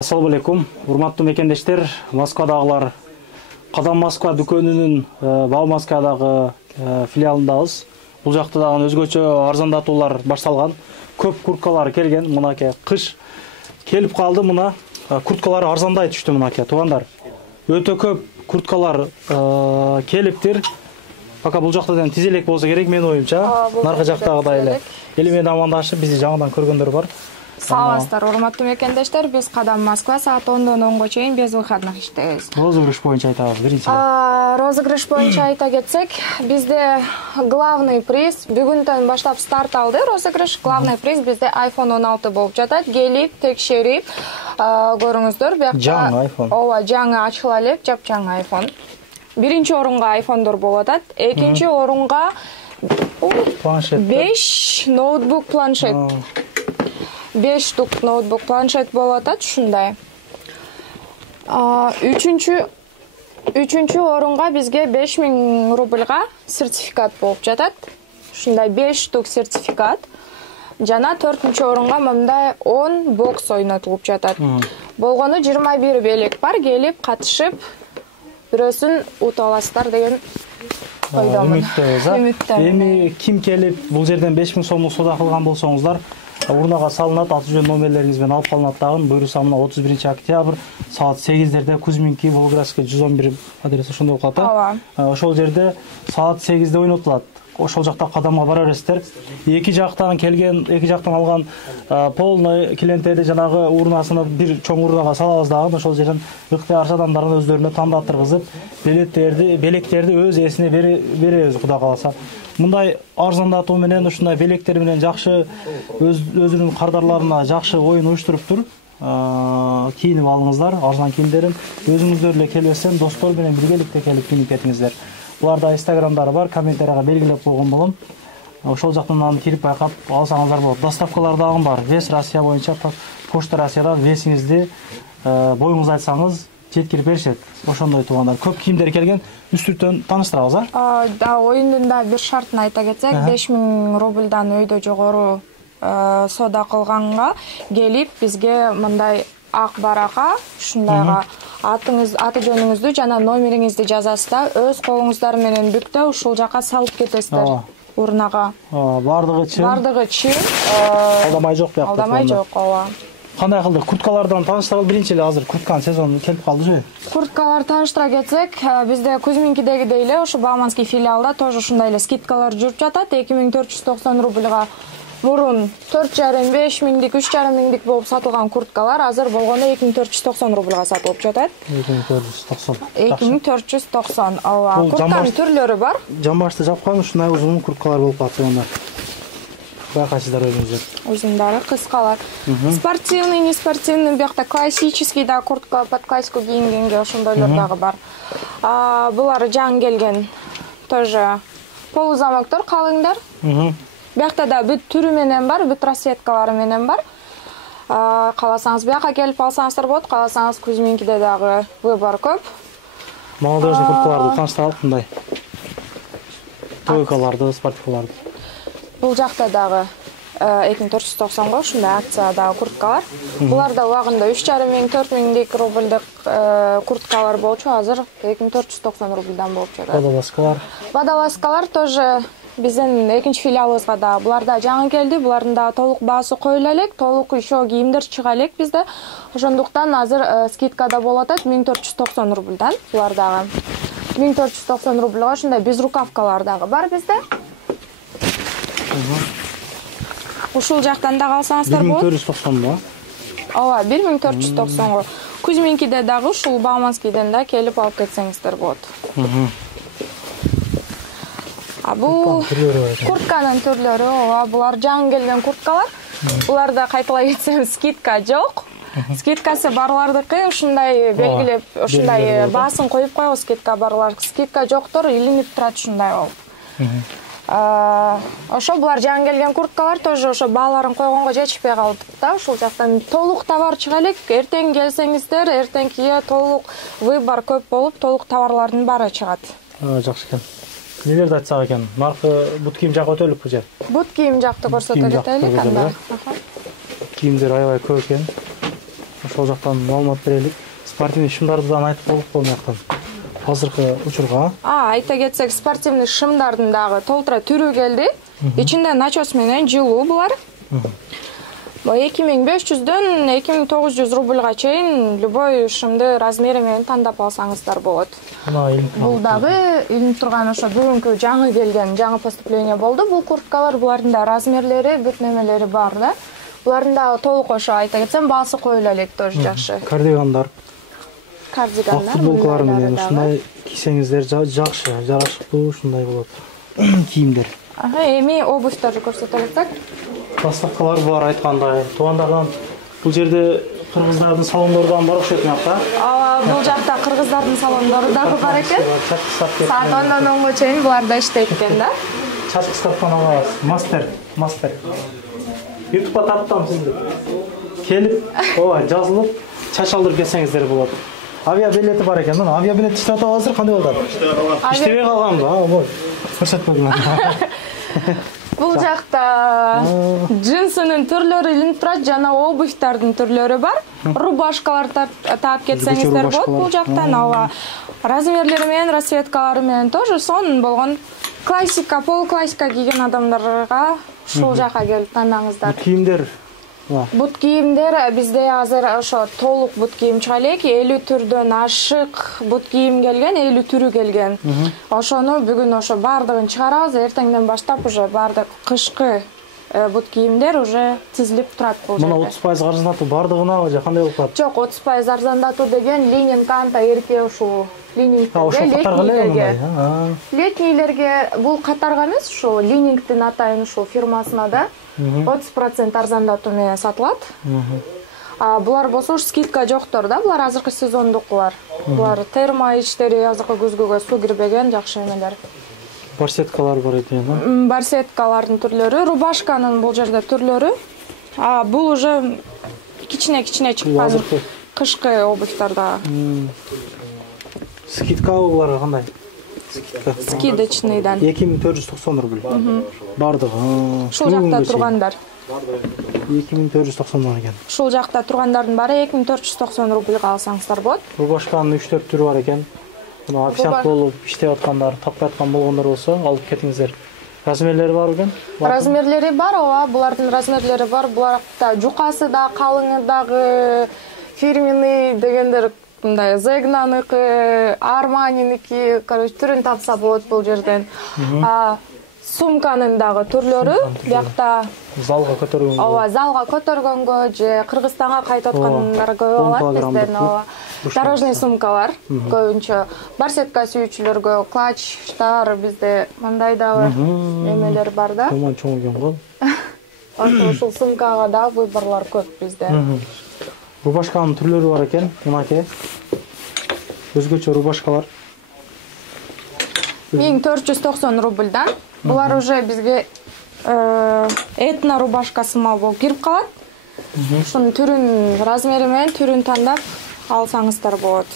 Assalamu алейкум, урматтуу мекендештер, Москвадагылар. Кадам Москва дүкөнүнүн Бау Москвадагы филиалындабыз. Бул жакта дагы өзгөчө арзандатуулар башталган. Көп курткалар келген, мынакей кыш келип калды, мына курткалар арзандай түштү мынакей, туугандар. Өтө көп курткалар келиптир. Пока бул жакта ден тизелек болсо керек, мен оюмча. Наркы жактагыдай эле. Эли менен амандашып, бизди жаңыдан көргөндөр бар. Саламатсыздар, урматтуу мекендештер. Биз Кадам Москва саат 10-дон 10-го чейин без выходных иштейбиз. Розыгрыш боюнча айтабыз, биринчи. Розыгрыш боюнча айта кетсек, бизде главный приз бүгүндөн баштап старт алды розыгрыш. Главный приз бизде iPhone 16 болуп жатат. Келип, текшерип, көрүңүздөр. Жаңы iPhone. Ооба, жаңы ачыла элек, жапжаңы iPhone. Биринчи орунга iPhone'дор болуп атат. Экинчи орунга планшет. 5 ноутбук планшет. 5 штук ноутбук планшет болуп атат, ушундай. Үчүнчү орунга бизге 5000 рубльга сертификат болуп жатат. Ушундай 5 штук сертификат. Жана 4-чү орунга мындай 10 бокс ойнотулуп жатат. Болгону 21 белек бар, келип катышып бирөөсүн утуп аласыздар деген ойдомун. Үмүттөбүз. Эми ким келип бул жерден 5000 сомдук соода кылган болсоңуздар, урнага салынат, аты жөн номерлериңиз менен алып калынат дагы. Буюрса мына 31-октябрь саат 8-дерде Кузьминки, Волгоградский 111 адреси ошондой болуп калат. Ошол жерде саат 8-де ойнотулат. Ошол жакта Кадамга бара бересиздер. Эки жактан алган полный клиенттерди жанагы урнасына бир чоң урнага салабыз дагы. Ошол жерден ыктыярчы адамдардын өздөрүнө тандаттыргызып, белектерди өз ээсине беребиз, Кудай кааласа. Мындай арзандатуу менен, ушундай белектер менен жакшы өзүнүн кардарларына жакшы оюн уюштуруптур. Кийинип алыңыздар, арзан кийимдерин. Өзүңүздөр эле келбесен, достор менен биргеликте келип кийинип кетиңиздер. Буларда инстаграмдары бар, комментарияга белгилеп койгон болом. Ошол жактан кирип байкап алсаңыздар болот. Доставкалар дагы бар. Вес Россия боюнча Почта Россиядан весиңизди боюңузду айтсаңыз жеткирип беришет. Ошондой туугандар. Көп кийимдер келген. Үстүртөн тааныштырабыз, Да, оюндун да бир шартын айта кетсек, 5000 рубльдан өйдө жогору соода кылганга келип бизге мындай ак баракка, ушундайга аты жөнүңүздү жана номериңизди жазасыз да, өз колуңуздар менен бүктөп ушул жака салып кетесиздер урнага. Бардыгы чын. Алдамай жок буякта. Алдамай жок, ооба. Кандай кылдык? Курткалардан тааныштыралы, биринчи эле азыр куртканын сезону келип калдыбы? Курткалар тааныштыра кетсек, бизде Кузьминкидегидей эле ошо Бауманский филиалда тоже ушундай эле скидкалар жүрүп жатат. 2490 рубльга мурун 4,5 миңдик, 3,5 миңдик болуп сатылган курткалар азыр болгону 2490 рубльга сатылып жатат. 2490. Ооба. Куртканын түрлөрү бар. Жамбашты жапкан ушундай узун курткалар болуп калат. Байкайсыздар өзүңүздөр. Узундары, кыскалар. Спортивный, не спортивный, биякта классический да куртка, под классику кийингенге ошондойлор дагы бар. Булар жаңы келген тоже полузамоктор, калыңдар. Биякта да бүт түрү менен бар, бүт расцветкалары менен бар. Кааласаңыз бияка келип алсаңыздар болот, кааласаңыз Кузьминкиде дагы выбор көп. Молодежный курткаларды тааныштыралы, мындай. Тройкаларды, спортивкаларды. Бул жакта дагы 2490го ушундай акциядагы курткалар. Буларда убагында 3,5 миң, 4 миңдик рубльдик курткалар болчу, азыр 2490 рубльдан болуп жатат. Водолазкалар тоже биздин экинчи филиалыбызга да буларда жаңы келди. Булардын да толук баасы коюла элек, толук еще кийимдер чыга элек бизде. Ошондуктан азыр скидкада болуп атат 1490 рубльдан. Булар дагы 1490 рубльга ушундай безрукавкалар дагы бар бизде. Ушул жактан дагы алсаңыздар болот. 1490 ба? Ооба, 1490го. Кузьминкиде дагы ушул Бауманскийден да келип алып кетсеңиздер болот. Бул куртканын түрлөрү, ооба, булар жаңы келген курткалар. Буларда кайталай кетсем скидка жок. Скидкасы барлардыкы ушундай белгилеп, ушундай баасын коюп коебуз, скидка барлар. Скидка жоктор илинип турат ушундай болуп. Ошо булар жаңы келген курткалар тоже ошо бааларын койгонго жетишпей калдык да. Ушул жактан толук товар чыга элек. Эртең келсеңиздер, эртеңкиге толук выбор көп болуп, толук товарлардын баары чыгат. Жакшы экен. Нелерди айтсак экен? Наркы бут кийим жакы өтөлүк бу жер. Бут кийим жакты көрсөтө кетелик анда. Кийимдер аябай көп экен. ошол жактан маалымат берелик. Спортивный шымдардыдан айтып болуп болмаяктан. Азыркы учурга. Айта кетсек, спортивный шымдардын дагы толтура түрү келди. Ичинде начос менен жылуу булар. 2500-дөн 2900 рубльга чейин любой шымды размери менен тандап алсаңыздар болот. Бул дагы илинип турган ошо бүгүнкү жаңы келген, жаңы поступление болду. Бул курткалар, булардын да размерлери, бүт немелери бар да. Булардын да толук ошо айта кетсем баасы коюла элек, тоже жакшы. Кардигандар, футболкалар менен ушундай кийсеңиздер жакшы, жарашыктуу ушундай болот. Кийимдер. Эми обувьтарды көрсөтө кетсек. Поставкалар бар айткандай. Туугандардан бул жерде кыргыздардын салондорунан бар окшойт да. Бул жакта кыргыздардын салондору дагы бар экен. Саат 10-дан 10-га чейин булар да иштейт экен да. Чачкы ставканы алабыз. Мастер. YouTube'га таптым сизди. Келип, жазылып, чач алдырып келсеңиздер болот. Авиа билети бар экен. Мына авиа билет иштеп атабы азыр кандай болот? Иштебей калган да. Көрсөтпөдүм. Бул жакта джинсынын түрлөрү илинип турат, жана обувьтардын түрлөрү бар. Рубашкалар таап кетсеңиздер болот бул жактан. Размерлери менен, расцветкалары менен тоже сонун болгон классика, полуклассика кийген адамдарга ушул жака келип тандаңыздар. Кийимдер Бут кийимдер бизде азыр ошо толук бут кийим чыга элек, 50 түрдөн ашык бут кийим келген, 50 түрү келген. Ошону бүгүн ошо бардыгын чыгарабыз, эртеңден баштап уже бардык кышкы бут кийимдер уже тизилип турат бул жерде. Мына 30% арзандатуу бардыгына же кандай болуп калат? Жок, 30% арзандатуу деген лининг канта эрке ушул летнийлерге бул катарга эмес, ушул линингдин атайын ушул фирмасына да 30% арзандатуу менен сатылат. Булар болсо уж скидка жоктор да, булар азыркы сезондукулар. Булар термо иштери азыркы күзгүгө суу кирбеген жакшы эмелер. Барсеткалар бар экен, барсеткалардын түрлөрү, рубашканын бул жерде түрлөрү. Бул уже кичине чыккан кышкы обувьтарда. Скидка буларга кандай? Скидочныйдан 2490 рубль. Бардыгы. Ушул жакта тургандар 2490 экен. Ушул жакта тургандардын баары 2490 рубльга алсаңыздар болот. Рубашканын 3-4 түрү бар экен. Мына официант болуп иштеп аткандар, тапкай аткан болгондор болсо алып кетиңиздер. Размерлери бар экен? Размерлери бар, булардын размерлери бар. Буларда жукасы да, калыңы дагы, фирменный дегендер мындай Зегнаныкы, Арманиники, короче, түрүн тапса болот бул жерден. Сумканын дагы түрлөрү, биякта залга көтөргөнгө. Залга көтөргөнгө же Кыргызстанга кайтып аткандар көп болот бизден. Дорожный сумкалар көбүнчө, барсетка сүйүүчүлөргө, клатчтар бизде мындай дагы эмелер бар да. Чоң экен го. Ошол сумкага да выборлор көп бизде. Рубашканын түрлөрү бар экен, мынакей. Өзгөчө рубашкалар. 1490 рубльдан. Булар уже бизге этно рубашка сымал болуп кирип калат. Ушунун түрүн, размери менен түрүн тандап алсаңыздар болот.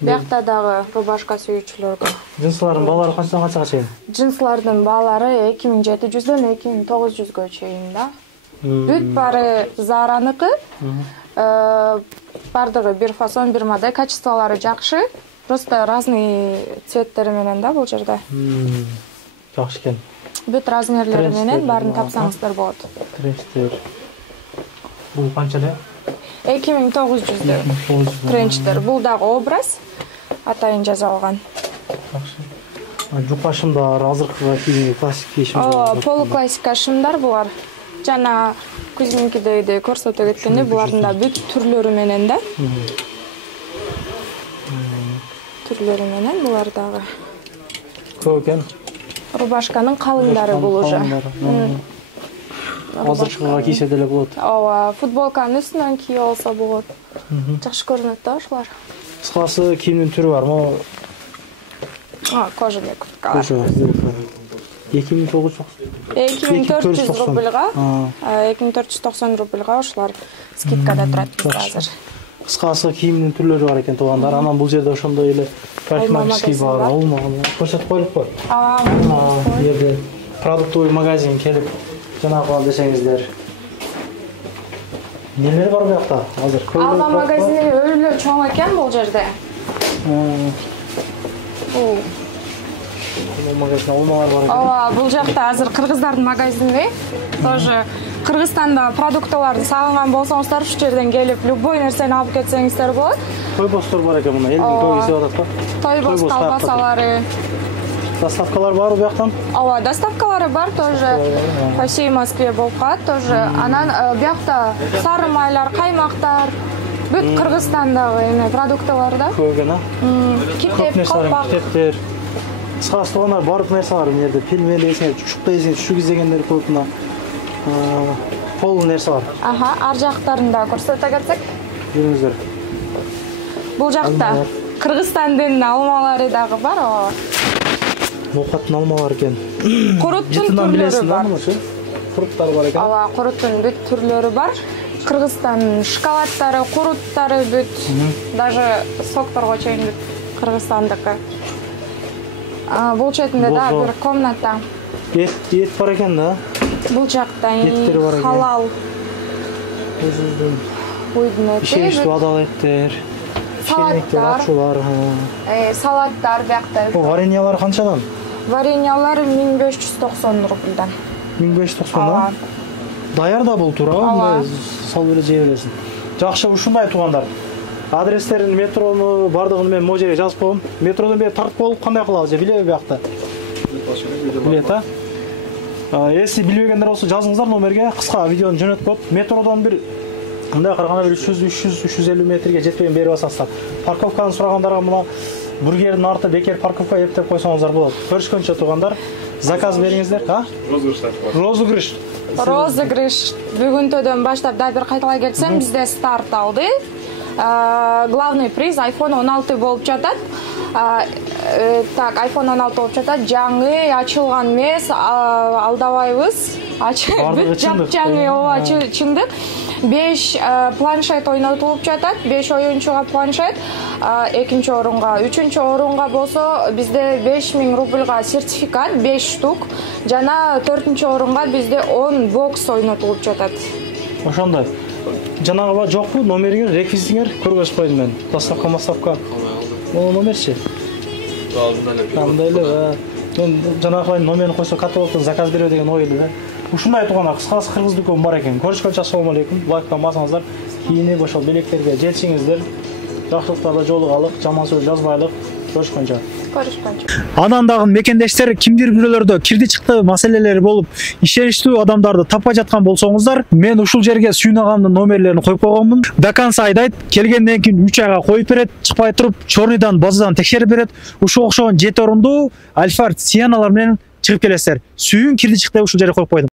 Биякта дагы рубашка сүйүүчүлөргө. Джинслардын баалары канчага чейин? Джинслардын баалары 2700дөн 2900гө чейин да. Бүт баары Зараныкы. Бардыгы бир фасон, бир модель, качестволору жакшы. Просто разный цветтери менен да бул жерде. Жакшы экен. Бүт размерлери менен баарын тапсаңыздар болот. Тренчтер. Бул канчада? 2900 тренчтер. Бул дагы образ атайын жасалган. Жакшы. Жука шымдар азыркы кийимге классик шымдар. Полуклассика шымдар булар. Жана Кузьминкидеги көрсөтө кеткендей, булардын да бүт түрлөрү менен да. Түрлөрү менен булар дагы. Көп экен. Рубашканын калыңдары бул уже. Азыркыга кийсе деле болот. Футболканын үстүнөн кийип алса болот. Жакшы көрүнөт да ушулар. Кыскасы кийимдин түрү бармы? Кожаный курткалар. 2400 рубльга, 2490 рубльга ушулар скидкада турат азыр. Кыскасы кийимдин түрлөрү бар экен туугандар. Анан бул жерде ошондой эле парикмахерский бар, олмаган. Көрсөтүп коелукпу? Бул жерде продуктовый магазин келип жанагыга десеңиздер. Neler var bu yakta? Hazır. Alma magazini öyle çoğun eкен бұл жерде. Магазин алмалар бар екен. Ооба, бұл жақта азыр кыргыздардын магазини. Тоже Кыргызстанда продуктыларды сагынган болсоңуздар ушу жерден келип, любой нерсени алып кетсеңиздер болот. Тойбостор бар екен мына. Элдин той кесип атат го. Тойбос колбасалары. Доставкалар бар bu яктан? Ооба, доставкалары бар тоже. По всей Москве болуп калат тоже. Анан биякта сары майлар, каймактар, бүт Кыргызстандагы эме продуктылар да. Көп экен, а? Китеп, колпак. Китептер. Кыскасы тугандар бардык нерсе бар бул жерде. Пельмени десеңер, чучукта десеңер, чучук издегендер көп мына. Пол нерсе бар. Аха, ар жактарын да көрсөтө кетсек. Жүрүңүздөр. Бул жакта Кыргызстандын алмалары дагы бар. Ноокаттын алмалары экен. Куруттун түрлөрү бар. Куруттар бар экен. Ооба, куруттун бүт түрлөрү бар. Кыргызстандын шоколадтары, куруттары бүт. Даже сокторго чейин бүт Кыргызстандыкы. Бул четинде да бир комната. Ет бар экен да. Бул жакта бар экен. халал. Уйдун Ишериштүү адал еттер. Салаттар. Салаттар биякта. Вареньялар канчадан? Вареньялар 1590 рубльдан. 1590 да? Даяр да бул туурабы? Салып эле жей бересиң. Жакшы, ушундай туугандар. Адрестерин, метрону бардыгын мен могу жерге жазып коем. Метродон бери тартып болуп кандай кылабыз? Билеби биякта? Билет, а? Если билбегендер болсо жазыңыздар номерге, кыска видеону жөнөтүп коет. Метродон бир мындай караганда 300-350 метрге жетпеген берип алсаңыздар. Парковканы сурагандарга мына бургердин арты бекер парковка эптеп койсоңуздар болот. Көрүшкөнчө туугандар, заказ бериңиздер, а? Розыгрыш. Розыгрыш. Бүгүнтөдөн баштап да бир кайталай кетсем, бизде старт алды. Главный приз iPhone 16 болуп жатат. Так, iPhone 16 болуп жатат. Жаңы ачылган эмес, алдабайбыз. Бүт жап-жаңы, ооба, чындык. 5 планшет ойнотулуп жатат. 5 оюнчуга планшет. Экинчи орунга, үчүнчү орунга болсо бизде 5000 рубльга сертификат 5 штук. Жана 4-чү орунга бизде 10 бокс ойнотулуп жатат. Ошондой. Жанагы жокпу номериңер, реквизитиңер көргөзүп койдум мен. Доставка. О, номерчи? Андай эле. Мен жанагы номерин койсо каталогдон заказ берүү деген ой эле да. Ушундай туугандар, кыскасы кыргыз дүкөн бар экен. Көрүшкөнчө ассалому алейкум. Лайктан басыңыздар. Кийинип ошол белектерге жетишиңиздер. Жакшылыктарда жолугалык, жаман сөз жазбайлык. Көрүшкөнчө. Анан дагы мекендештер кимдир бирөөлөрдө кирди чыкты маселелери болуп, ишеништүү адамдарды таппай жаткан болсоңуздар, мен ушул жерге сүйнагамдын номерлерин коюп койгонмун. До конца айдайт, келгенден кийин 3 айга коюп берет, чыкпай туруп, чорныйдан базадан текшерип берет. Ушул окшогон 7 орундуу Альфард Сианалар менен чыгып келесиздер. Сүйүн кирди чыкты ушул жерге коюп койдум.